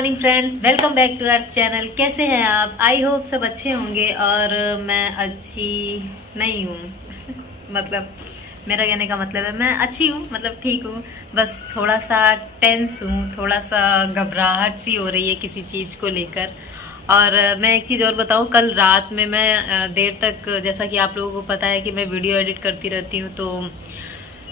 Morning friends, welcome back to our channel. कैसे हैं आप? आई होप सब अच्छे होंगे। और मैं अच्छी नहीं हूँ मतलब मेरा कहने का मतलब है मैं अच्छी हूँ, मतलब ठीक हूँ। बस थोड़ा सा टेंस हूँ, थोड़ा सा घबराहट सी हो रही है किसी चीज़ को लेकर। और मैं एक चीज़ और बताऊँ, कल रात में मैं देर तक, जैसा कि आप लोगों को पता है कि मैं वीडियो एडिट करती रहती हूँ, तो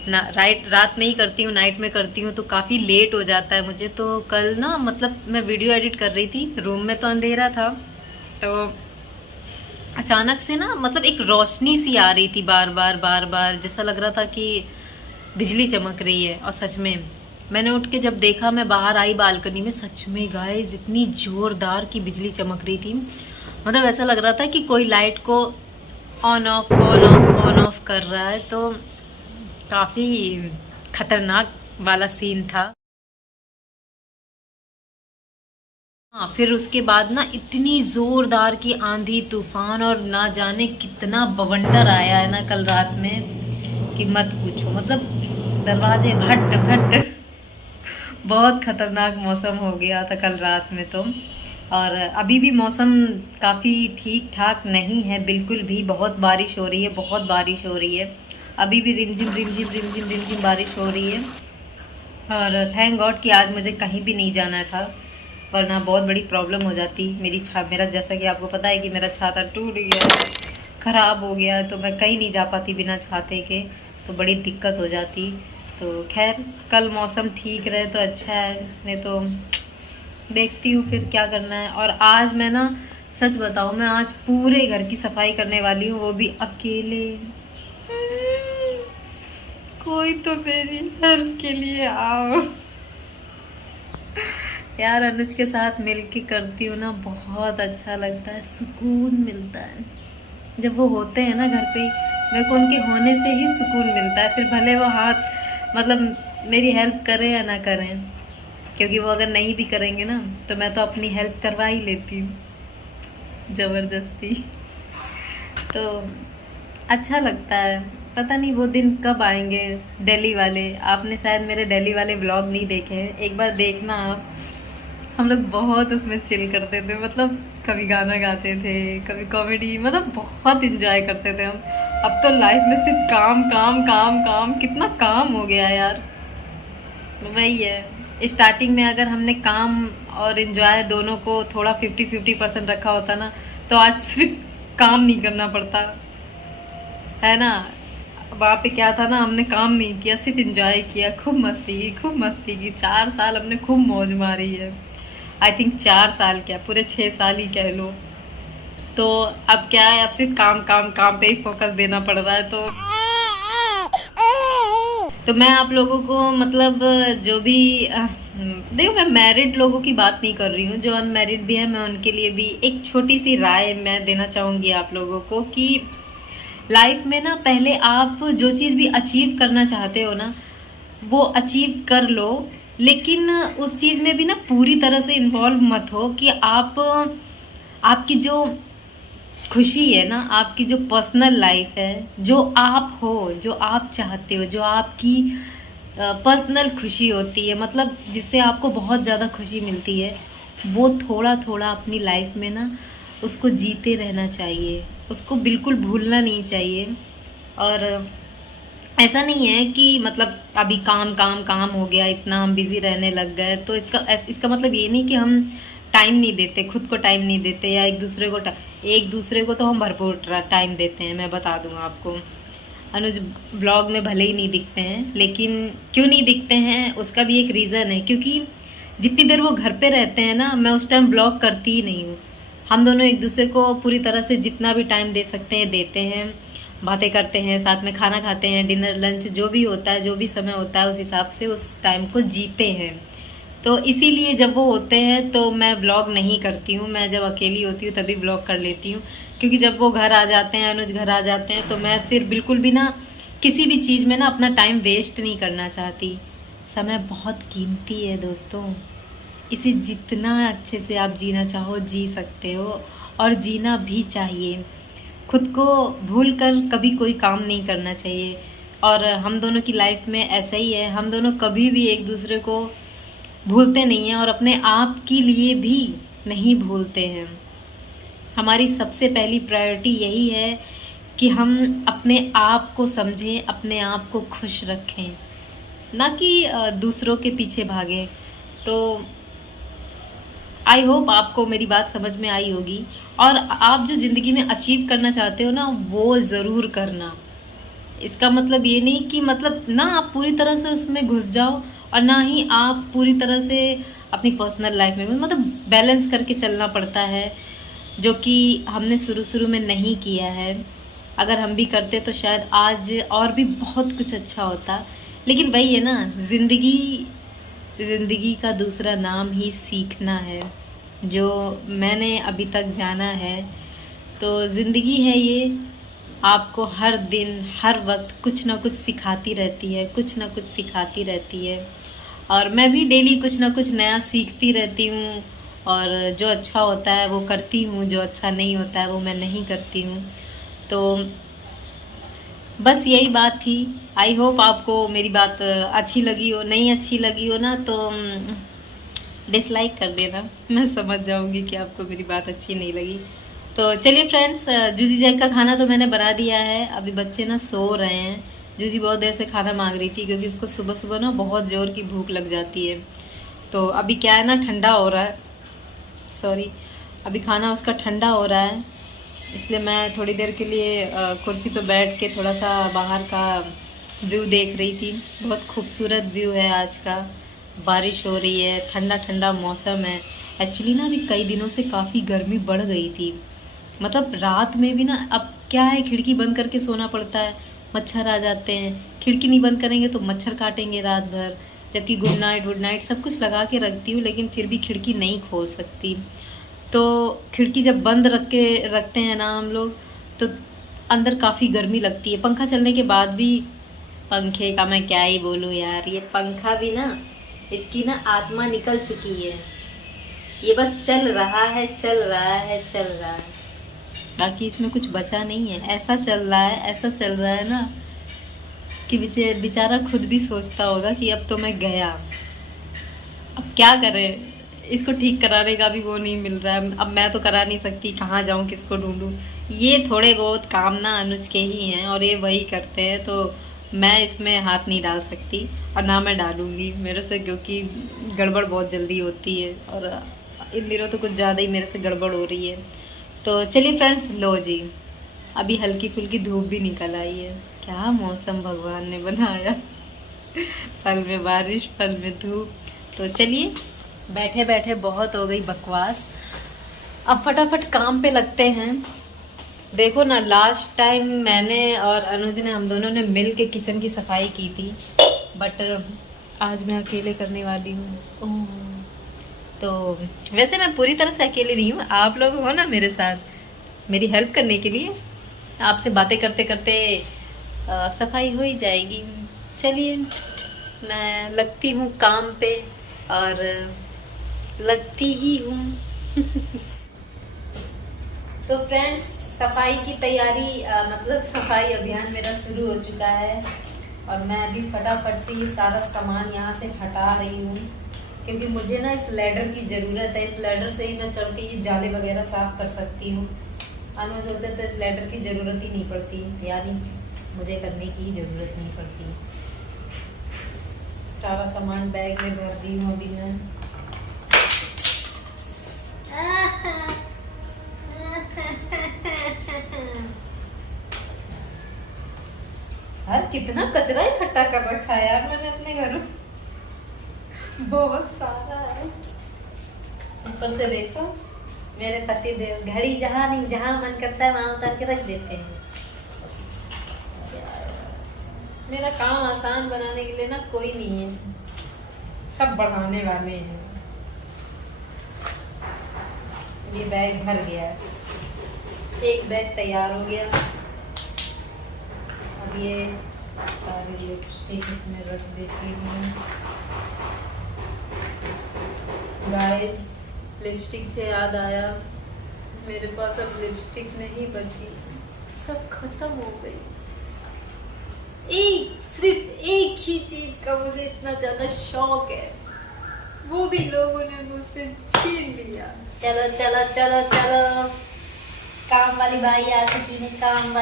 ना रात में ही करती हूँ, नाइट में करती हूँ, तो काफ़ी लेट हो जाता है मुझे। तो कल ना मतलब मैं वीडियो एडिट कर रही थी, रूम में तो अंधेरा था, तो अचानक से ना मतलब एक रोशनी सी आ रही थी, बार बार बार बार, जैसा लग रहा था कि बिजली चमक रही है। और सच में मैंने उठ के जब देखा, मैं बाहर आई बालकनी में, सच में गाइस इतनी जोरदार की बिजली चमक रही थी। मतलब ऐसा लग रहा था कि कोई लाइट को on off on off on off कर रहा है। तो काफी खतरनाक वाला सीन था। हाँ, फिर उसके बाद ना इतनी जोरदार की आंधी तूफान, और ना जाने कितना बवंडर आया है ना कल रात में कि मत पूछो। मतलब दरवाजे भट भट बहुत खतरनाक मौसम हो गया था कल रात में तो। और अभी भी मौसम काफ़ी ठीक ठाक नहीं है बिल्कुल भी। बहुत बारिश हो रही है, बहुत बारिश हो रही है। अभी भी रिमझिम रिमझिम रिमझिम रिमझिम बारिश हो रही है। और थैंक गॉड कि आज मुझे कहीं भी नहीं जाना था, वरना बहुत बड़ी प्रॉब्लम हो जाती। मेरा, जैसा कि आपको पता है कि मेरा छाता टूट गया है, ख़राब हो गया है, तो मैं कहीं नहीं जा पाती बिना छाते के, तो बड़ी दिक्कत हो जाती। तो खैर, कल मौसम ठीक रहे तो अच्छा है, नहीं तो देखती हूँ फिर क्या करना है। और आज मैं ना, सच बताऊँ, मैं आज पूरे घर की सफाई करने वाली हूँ, वो भी अकेले। कोई तो मेरी हेल्प के लिए आओ यार। अनुज के साथ मिलके करती हूँ ना, बहुत अच्छा लगता है, सुकून मिलता है जब वो होते हैं ना घर पे। मेरे को उनके होने से ही सुकून मिलता है, फिर भले वो हाथ मतलब मेरी हेल्प करें या ना करें, क्योंकि वो अगर नहीं भी करेंगे ना, तो मैं तो अपनी हेल्प करवा ही लेती हूँ जबरदस्ती। तो अच्छा लगता है। पता नहीं वो दिन कब आएंगे दिल्ली वाले। आपने शायद मेरे दिल्ली वाले व्लॉग नहीं देखे हैं, एक बार देखना आप। हम लोग बहुत उसमें चिल करते थे, मतलब कभी गाना गाते थे, कभी कॉमेडी, मतलब बहुत इंजॉय करते थे हम। अब तो लाइफ में सिर्फ काम काम काम काम, कितना काम हो गया यार। वही है, स्टार्टिंग में अगर हमने काम और एंजॉय दोनों को थोड़ा 50-50% रखा होता ना, तो आज सिर्फ काम नहीं करना पड़ता है ना। वहाँ पे क्या था ना, हमने काम नहीं किया, सिर्फ एंजॉय किया, खूब मस्ती की, खूब मस्ती की। 4 साल हमने खूब मौज मारी है। आई थिंक 4 साल क्या, पूरे 6 साल ही कह लो। तो अब क्या है, अब सिर्फ काम काम काम पे ही फोकस देना पड़ रहा है। तो मैं आप लोगों को मतलब जो भी देखो, मैं मैरिड लोगों की बात नहीं कर रही हूँ, जो अनमैरिड भी है, मैं उनके लिए भी एक छोटी सी राय मैं देना चाहूँगी आप लोगों को कि लाइफ में ना, पहले आप जो चीज़ भी अचीव करना चाहते हो ना, वो अचीव कर लो, लेकिन उस चीज़ में भी ना पूरी तरह से इन्वॉल्व मत हो कि आप, आपकी जो खुशी है ना, आपकी जो पर्सनल लाइफ है, जो आप हो, जो आप चाहते हो, जो आपकी पर्सनल खुशी होती है, मतलब जिससे आपको बहुत ज़्यादा खुशी मिलती है, वो थोड़ा थोड़ा अपनी लाइफ में ना उसको जीते रहना चाहिए, उसको बिल्कुल भूलना नहीं चाहिए। और ऐसा नहीं है कि मतलब अभी काम काम काम हो गया, इतना हम बिजी रहने लग गए, तो इसका मतलब ये नहीं कि हम टाइम नहीं देते, खुद को टाइम नहीं देते, या एक दूसरे को तो हम भरपूर टाइम देते हैं। मैं बता दूँ आपको, अनुज ब्लॉग में भले ही नहीं दिखते हैं, लेकिन क्यों नहीं दिखते हैं उसका भी एक रीज़न है, क्योंकि जितनी देर वो घर पे रहते हैं ना, मैं उस टाइम ब्लॉग करती ही नहीं हूँ। हम दोनों एक दूसरे को पूरी तरह से जितना भी टाइम दे सकते हैं देते हैं, बातें करते हैं, साथ में खाना खाते हैं, डिनर लंच जो भी होता है, जो भी समय होता है, उस हिसाब से उस टाइम को जीते हैं। तो इसीलिए जब वो होते हैं तो मैं व्लॉग नहीं करती हूँ, मैं जब अकेली होती हूँ तभी व्लॉग कर लेती हूँ। क्योंकि जब वो घर आ जाते हैं, अनुज घर आ जाते हैं, तो मैं फिर बिल्कुल भी ना किसी भी चीज़ में ना अपना टाइम वेस्ट नहीं करना चाहती। समय बहुत कीमती है दोस्तों, इसे जितना अच्छे से आप जीना चाहो जी सकते हो, और जीना भी चाहिए। खुद को भूल कर कभी कोई काम नहीं करना चाहिए। और हम दोनों की लाइफ में ऐसा ही है, हम दोनों कभी भी एक दूसरे को भूलते नहीं हैं और अपने आप के लिए भी नहीं भूलते हैं। हमारी सबसे पहली प्रायोरिटी यही है कि हम अपने आप को समझें, अपने आप को खुश रखें, ना कि दूसरों के पीछे भागें। तो आई होप आपको मेरी बात समझ में आई होगी, और आप जो ज़िंदगी में अचीव करना चाहते हो ना, वो ज़रूर करना। इसका मतलब ये नहीं कि मतलब ना आप पूरी तरह से उसमें घुस जाओ और ना ही आप पूरी तरह से अपनी पर्सनल लाइफ में, मतलब बैलेंस करके चलना पड़ता है, जो कि हमने शुरू शुरू में नहीं किया है। अगर हम भी करते तो शायद आज और भी बहुत कुछ अच्छा होता। लेकिन वही है ना, ज़िंदगी का दूसरा नाम ही सीखना है, जो मैंने अभी तक जाना है। तो ज़िंदगी है ये, आपको हर दिन हर वक्त कुछ ना कुछ सिखाती रहती है, कुछ ना कुछ सिखाती रहती है। और मैं भी डेली कुछ ना कुछ नया सीखती रहती हूँ, और जो अच्छा होता है वो करती हूँ, जो अच्छा नहीं होता है वो मैं नहीं करती हूँ। तो बस यही बात थी। आई होप आपको मेरी बात अच्छी लगी हो। नहीं अच्छी लगी हो ना तो डिसलाइक कर देना, मैं समझ जाऊंगी कि आपको मेरी बात अच्छी नहीं लगी। तो चलिए फ्रेंड्स, जूजी जैक का खाना तो मैंने बना दिया है। अभी बच्चे ना सो रहे हैं। जूजी बहुत देर से खाना मांग रही थी, क्योंकि उसको सुबह सुबह ना बहुत ज़ोर की भूख लग जाती है। तो अभी क्या है ना, ठंडा हो रहा है, सॉरी, अभी खाना उसका ठंडा हो रहा है, इसलिए मैं थोड़ी देर के लिए कुर्सी पर बैठ के थोड़ा सा बाहर का व्यू देख रही थी। बहुत खूबसूरत व्यू है आज का, बारिश हो रही है, ठंडा ठंडा मौसम है। एक्चुअली ना अभी कई दिनों से काफ़ी गर्मी बढ़ गई थी, मतलब रात में भी ना, अब क्या है, खिड़की बंद करके सोना पड़ता है, मच्छर आ जाते हैं। खिड़की नहीं बंद करेंगे तो मच्छर काटेंगे रात भर, जबकि गुड नाइट सब कुछ लगा के रखती हूँ, लेकिन फिर भी खिड़की नहीं खोल सकती। तो खिड़की जब बंद रखते हैं ना हम लोग, तो अंदर काफ़ी गर्मी लगती है। पंखा चलने के बाद भी, पंखे का मैं क्या ही बोलूँ यार, ये पंखा भी ना, इसकी ना आत्मा निकल चुकी है, ये बस चल रहा है चल रहा है चल रहा है, बाकी इसमें कुछ बचा नहीं है। ऐसा चल रहा है, ऐसा चल रहा है ना कि बेचारा खुद भी सोचता होगा कि अब तो मैं गया, अब क्या करें, इसको ठीक कराने का भी वो नहीं मिल रहा है। अब मैं तो करा नहीं सकती, कहाँ जाऊँ, किसको ढूंढूं। ये थोड़े बहुत काम ना अनुज के ही हैं और ये वही करते हैं, तो मैं इसमें हाथ नहीं डाल सकती और ना मैं डालूंगी मेरे से, क्योंकि गड़बड़ बहुत जल्दी होती है और इन दिनों तो कुछ ज़्यादा ही मेरे से गड़बड़ हो रही है। तो चलिए फ्रेंड्स, लो जी, अभी हल्की फुल्की धूप भी निकल आई है। क्या मौसम भगवान ने बनाया, पल में बारिश पल में धूप। तो चलिए, बैठे बैठे बहुत हो गई बकवास, अब फटाफट काम पे लगते हैं। देखो ना, लास्ट टाइम मैंने और अनुज ने, हम दोनों ने मिल के किचन की सफाई की थी, बट आज मैं अकेले करने वाली हूँ। तो वैसे मैं पूरी तरह से अकेले नहीं हूँ, आप लोग हो ना मेरे साथ मेरी हेल्प करने के लिए। आपसे बातें करते करते सफाई हो ही जाएगी। चलिए, मैं लगती हूँ काम पे, और लगती ही हूँ। तो फ्रेंड्स, सफाई की तैयारी, मतलब सफाई अभियान मेरा शुरू हो चुका है, और मैं अभी फटाफट से ये सारा सामान यहाँ से हटा रही हूँ, क्योंकि मुझे ना इस लैडर की ज़रूरत है। इस लैडर से ही मैं चढ़ के ये जाले वगैरह साफ कर सकती हूँ। अनुज होते तो इस लैडर की ज़रूरत ही नहीं पड़ती, यानी मुझे करने की ज़रूरत नहीं पड़ती। सारा सामान बैग में भर दी हूँ अभी मैं। यार कितना कचरा इकट्ठा कर रखा है यार मैंने अपने घर में, बहुत सारा है। ऊपर से देखो, मेरे पति देव घड़ी जहाँ नहीं, जहाँ मन करता है वहां उतार के रख देते हैं। मेरा काम आसान बनाने के लिए ना कोई नहीं है, सब बढ़ाने वाले हैं। ये बैग भर गया है, एक बैग तैयार हो गया। अब ये सारी लिपस्टिक इसमें रख देती हूँ। गाइस, लिपस्टिक से याद आया, मेरे पास अब लिपस्टिक नहीं बची, सब खत्म हो गई। सिर्फ एक ही चीज का मुझे इतना ज्यादा शौक है, वो भी लोगों ने मुझसे छीन लिया। चलो चलो चलो चलो, काम वाली बाई आ चुकी है, काम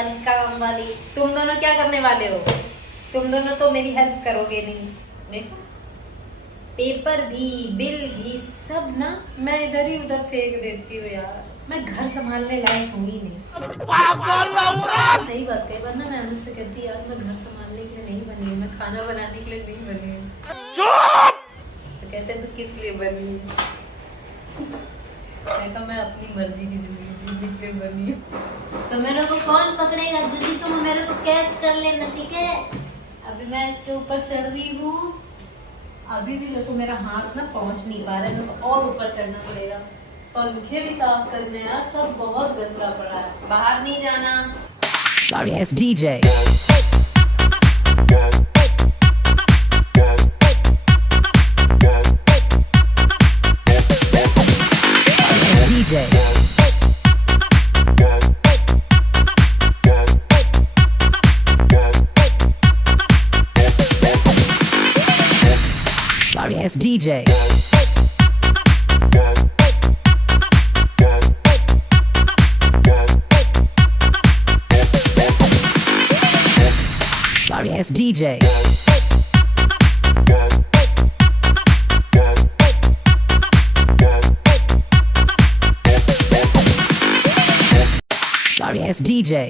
वाली। तुम दोनों क्या करने वाले हो? तुम दोनों तो मेरी हेल्प करोगे नहीं। देखो पेपर भी, बिल भी सब ना मैं इधर ही उधर फेंक देती हूँ यार। मैं घर संभालने लायक हूँ ही नहीं। सही बात है, वरना मैं अनुज से कहती यार मैं घर संभालने के लिए नहीं बनी हूँ, मैं खाना बनाने के लिए नहीं बनी हूँ। तो कहते हैं तो किस लिए बनी है? मैं अपनी मर्जी की जिंदगी जीने के लिए बनी हूँ। तो मेरे को कौन पकड़ेगा? जल्दी तुम मेरे को कैच कर लेना, ठीक है? अभी मैं इसके ऊपर चढ़ रही हूँ। अभी भी देखो मेरा हाथ ना पहुंच नहीं पा रहा है, मेरे को और ऊपर चढ़ना पड़ेगा। पंखे भी साफ करने यार, सब बहुत गंदा पड़ा है। बाहर नहीं जाना। Sorry ass DJ. Sorry ass DJ. Sorry ass DJ. Sorry ass DJ.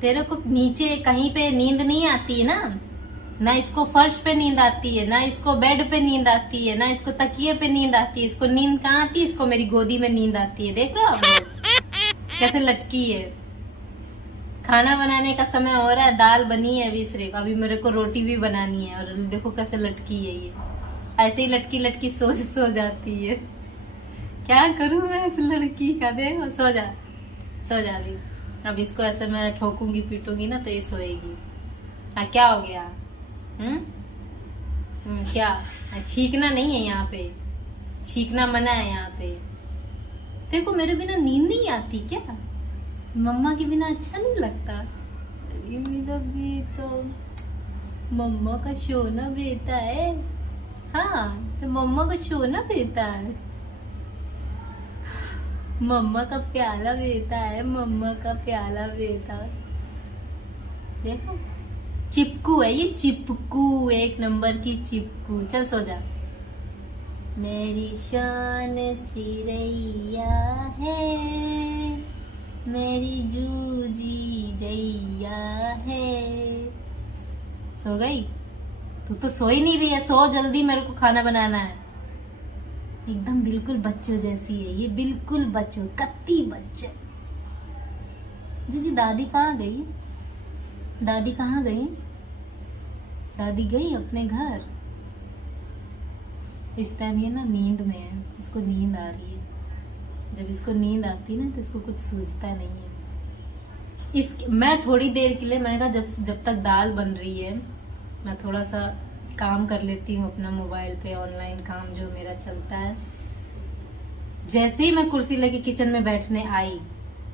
तेरे को नीचे कहीं पे नींद नहीं आती है ना इसको फर्श पे नींद आती है, ना इसको बेड पे नींद आती है, ना इसको तकिए पे नींद आती है। इसको नींद कहाँ आती है? इसको मेरी गोदी में नींद आती है। देख रहे हो आप लोग कैसे लटकी है। खाना बनाने का समय हो रहा है, दाल बनी है अभी सिर्फ, अभी मेरे को रोटी भी बनानी है और देखो कैसे लटकी है ये। ऐसे ही लटकी लटकी सो जाती है। क्या करूं मैं इस लड़की का? देखो सो जा अभी। अब इसको ऐसे मैं ठोकूंगी पीटूंगी ना तो ये सोएगी। क्या हो गया? क्या? छींकना नहीं है यहाँ पे, छींकना मना है यहाँ पे। देखो मेरे बिना नींद नहीं आती क्या? मम्मा के बिना अच्छा नहीं लगता। ये मेरा भी तो मम्मा का सोना बेटा है। हाँ तो मम्मा का सोना बेटा है, मम्मा का प्याला बेटा है, मम्मा का प्याला बेटा। देखो चिपकू है ये, चिपकू, एक नंबर की चिपकू। चल सो जा। मेरी शान चिड़ैया है, मेरी जूजी जैया है। सो गई? तू तो सो ही नहीं रही है, सो जल्दी, मेरे को खाना बनाना है। एकदम बिल्कुल बच्चों जैसी है ये, बिल्कुल बच्चों, कत्ती बच्चे। जी दादी कहाँ गई? दादी कहाँ गई? दादी गई अपने घर। इस टाइम ये ना नींद में है, इसको नींद आ रही है। जब इसको नींद आती ना तो इसको कुछ सूझता नहीं है। मैं थोड़ी देर के लिए, मैंने कहा जब तक दाल बन रही है मैं थोड़ा सा काम कर लेती हूँ अपना मोबाइल पे, ऑनलाइन काम जो मेरा चलता है। जैसे ही मैं कुर्सी लेके किचन में बैठने आई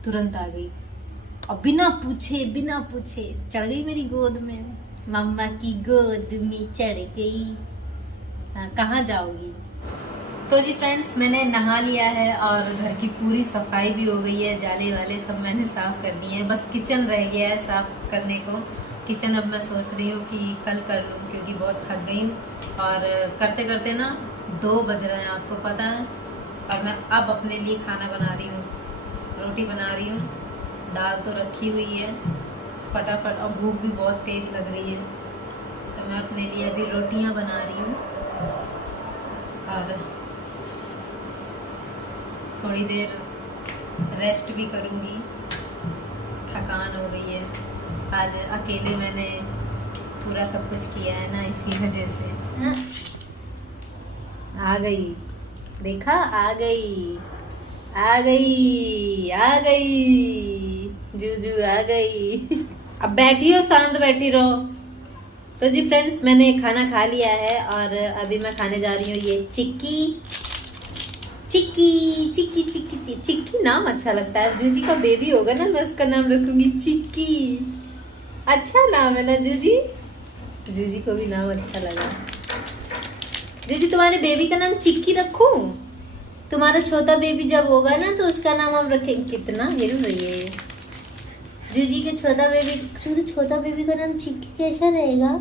तुरंत आ गई और बिना पूछे चढ़ गई मेरी गोद में। मम्मा की गोद में चढ़ गई। कहाँ जाओगी? तो जी फ्रेंड्स, मैंने नहा लिया है और घर की पूरी सफाई भी हो गई है। जाले वाले सब मैंने साफ कर दिए हैं, बस किचन रह गया है साफ करने को। किचन अब मैं सोच रही हूँ कि कल कर लूँ क्योंकि बहुत थक गई हूँ और करते करते ना 2 बज रहे हैं, आपको पता है। और मैं अब अपने लिए खाना बना रही हूँ, रोटी बना रही हूँ, दाल तो रखी हुई है फटाफट, और भूख भी बहुत तेज लग रही है तो मैं अपने लिए अभी रोटियाँ बना रही हूँ और थोड़ी देर रेस्ट भी करूँगी। थकान हो गई है, आज अकेले मैंने पूरा सब कुछ किया है ना, इसी वजह से। आ गई, देखा, आ गई जूजू आ गई। अब बैठी हो, शांत बैठी रहो। तो जी फ्रेंड्स, मैंने खाना खा लिया है और अभी मैं खाने जा रही हूँ ये चिक्की चिक्की चिक्की चिक्की नाम अच्छा लगता है। जूजी का बेबी होगा ना, मैं उसका नाम रखूंगी चिक्की। अच्छा नाम है ना जूजी? जूजी को भी नाम अच्छा लगा। जूजी तुम्हारे बेबी का नाम चिक्की रखूं? तुम्हारा छोटा बेबी जब होगा ना तो उसका नाम हम रखेंगे। कितना हिल रही है जूजी के छोटा बेबी का नाम चिक्की कैसा रहेगा?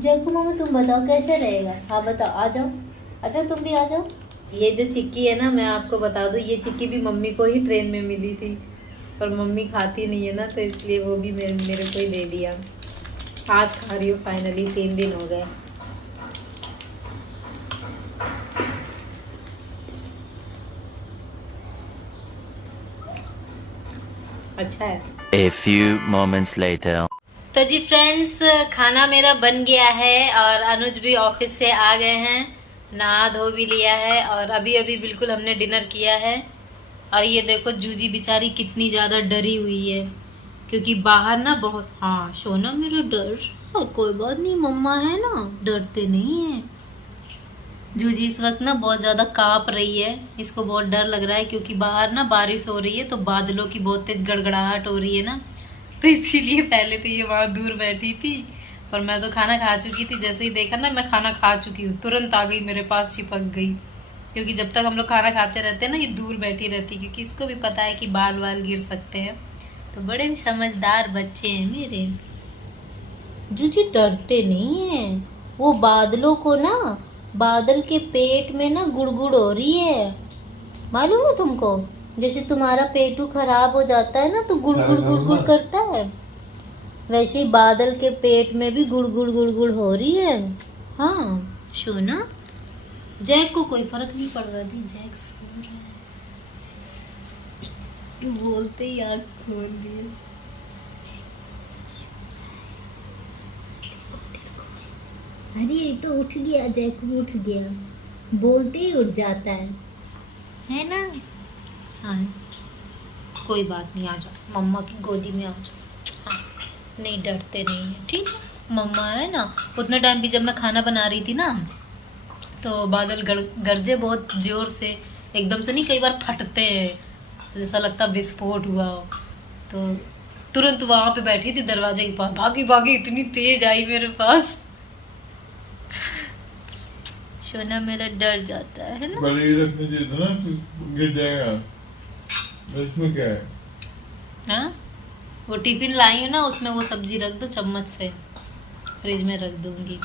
जयकू मामा तुम बताओ कैसे रहेगा? हाँ बताओ, आ जाओ तुम भी आ जाओ। ये जो चिक्की है ना, मैं आपको बता दूं, ये चिक्की भी मम्मी को ही ट्रेन में मिली थी, पर मम्मी खाती नहीं है ना, तो इसलिए वो भी मेरे को ही दे दिया। आज खा रही हूँ फाइनली, 3 दिन हो गए। अच्छा है। A few moments later. तो जी फ्रेंड्स, खाना मेरा बन गया है और अनुज भी ऑफिस से आ गए हैं, नहा धो भी लिया है और अभी अभी बिल्कुल हमने डिनर किया है। और ये देखो जूजी बेचारी कितनी ज्यादा डरी हुई है, क्योंकि बाहर ना बहुत, हाँ सोना मेरा डर, कोई बात नहीं मम्मा है ना, डरते नहीं है। जूजी इस वक्त ना बहुत ज्यादा कांप रही है, इसको बहुत डर लग रहा है, क्योंकि बाहर ना बारिश हो रही है, तो बादलों की बहुत तेज गड़गड़ाहट हो रही है ना, तो इसीलिए पहले तो ये वहां दूर बैठी थी। पर मैं तो खाना खा चुकी थी, जैसे ही देखा ना मैं खाना खा चुकी हूँ, तुरंत आ गई मेरे पास, चिपक गई। क्योंकि जब तक हम लोग खाना खाते रहते हैं ना, ये दूर बैठी रहती, क्योंकि इसको भी पता है कि बाल वाल गिर सकते हैं। तो बड़े समझदार बच्चे हैं मेरे। जूजी डरते नहीं है, वो बादलों को ना, बादल के पेट में ना गुड़गुड़ हो रही है, मालूम है तुमको? जैसे तुम्हारा पेटू खराब हो जाता है ना तो गुड़गुड़ गुड़गुड़ करता है, वैसे ही बादल के पेट में भी गुड़गुड़ गुड़गुड़ हो रही है। हाँ सोना, जैक को कोई फर्क नहीं पड़ रहा थी, जैक सो रहा है, बोलते ही आँख खोल दिए। अरे ये तो उठ गया, जैक उठ गया, बोलते ही उठ जाता है ना? हाँ कोई बात नहीं, आ जाओ मम्मा की गोदी में आ जाओ। हाँ नहीं डरते नहीं है, ठीक है मम्मा है ना। उतने टाइम भी जब मैं खाना बना रही थी ना, तो बादल गरजे बहुत जोर से, एकदम से नहीं, कई बार फटते हैं, जैसा लगता विस्फोट हुआ हो। तो तुरंत वहां पे बैठी थी दरवाजे के पास, भागी भागी इतनी तेज आई मेरे पास। सोना मेरा डर जाता है ना। रखने चाहिए था ना, गिर जाएगा। इसमें क्या है? हाँ वो टिफिन लाई हूँ ना, उसमें वो सब्जी रख दो, चम्मच से फ्रिज में रख दूंगी।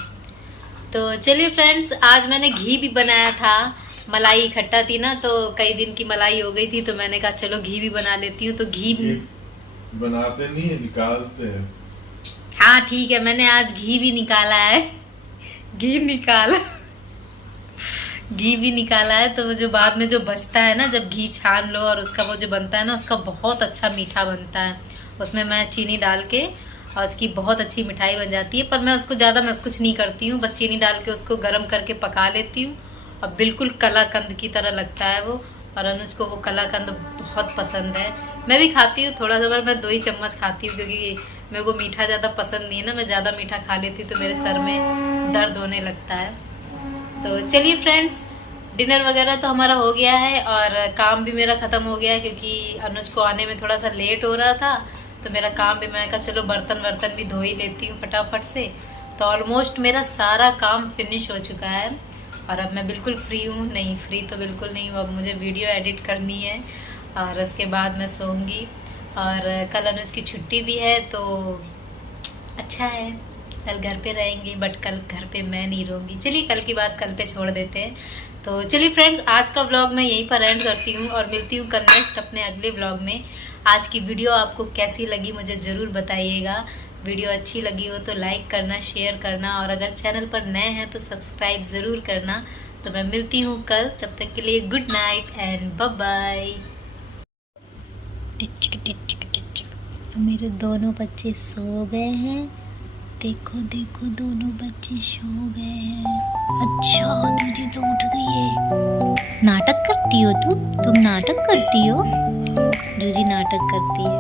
तो चलिए फ्रेंड्स, आज मैंने घी भी बनाया था, मलाई इकट्ठा थी ना, तो कई दिन की मलाई हो गई थी, तो मैंने कहा चलो घी भी बना लेती हूँ। तो घी बनाते नहीं है, निकालते हैं। हाँ ठीक है, मैंने आज घी भी निकाला है, घी भी निकाला है। तो वो जो बाद में जो बचता है ना, जब घी छान लो और उसका वो जो बनता है ना, उसका बहुत अच्छा मीठा बनता है। उसमें मैं चीनी डाल के, और उसकी बहुत अच्छी मिठाई बन जाती है। पर मैं उसको ज़्यादा मैं कुछ नहीं करती हूँ, बस चीनी डाल के उसको गर्म करके पका लेती हूँ, और बिल्कुल कलाकंद की तरह लगता है वो। और अनुज को वो कलाकंद बहुत पसंद है, मैं भी खाती हूँ थोड़ा सा, पर मैं 2 ही चम्मच खाती हूँ, क्योंकि मेरे को मीठा ज़्यादा पसंद नहीं है ना। मैं ज़्यादा मीठा खा लेती हूँ तो मेरे सर में दर्द होने लगता है। तो चलिए फ्रेंड्स, डिनर वगैरह तो हमारा हो गया है और काम भी मेरा ख़त्म हो गया है, क्योंकि अनुज को आने में थोड़ा सा लेट हो रहा था। तो मेरा काम भी, मैं कहा चलो बर्तन भी धो ही लेती हूँ फटाफट से। तो ऑलमोस्ट मेरा सारा काम फिनिश हो चुका है और अब मैं बिल्कुल फ्री हूँ। नहीं फ्री तो बिल्कुल नहीं हूँ, अब मुझे वीडियो एडिट करनी है और उसके बाद मैं सोऊंगी। और कल अनुज की छुट्टी भी है, तो अच्छा है, कल घर पे रहेंगे, बट कल घर पे मैं नहीं रहूँगी। चलिए कल की बात कल पे छोड़ देते हैं। तो चलिए फ्रेंड्स, आज का व्लॉग मैं यहीं पर एंड करती हूँ और मिलती हूँ कल नेक्स्ट अपने अगले व्लॉग में। आज की वीडियो आपको कैसी लगी मुझे ज़रूर बताइएगा। वीडियो अच्छी लगी हो तो लाइक करना, शेयर करना, और अगर चैनल पर नए हैं तो सब्सक्राइब ज़रूर करना। तो मैं मिलती हूँ कल, तब तक के लिए good night and bye bye. मेरे दोनों बच्चे सो गए हैं, देखो देखो दोनों बच्चे सो गए हैं। अच्छा तुझे तो उठ गई है, नाटक करती हो तुम नाटक करती हो, जूजी नाटक करती है।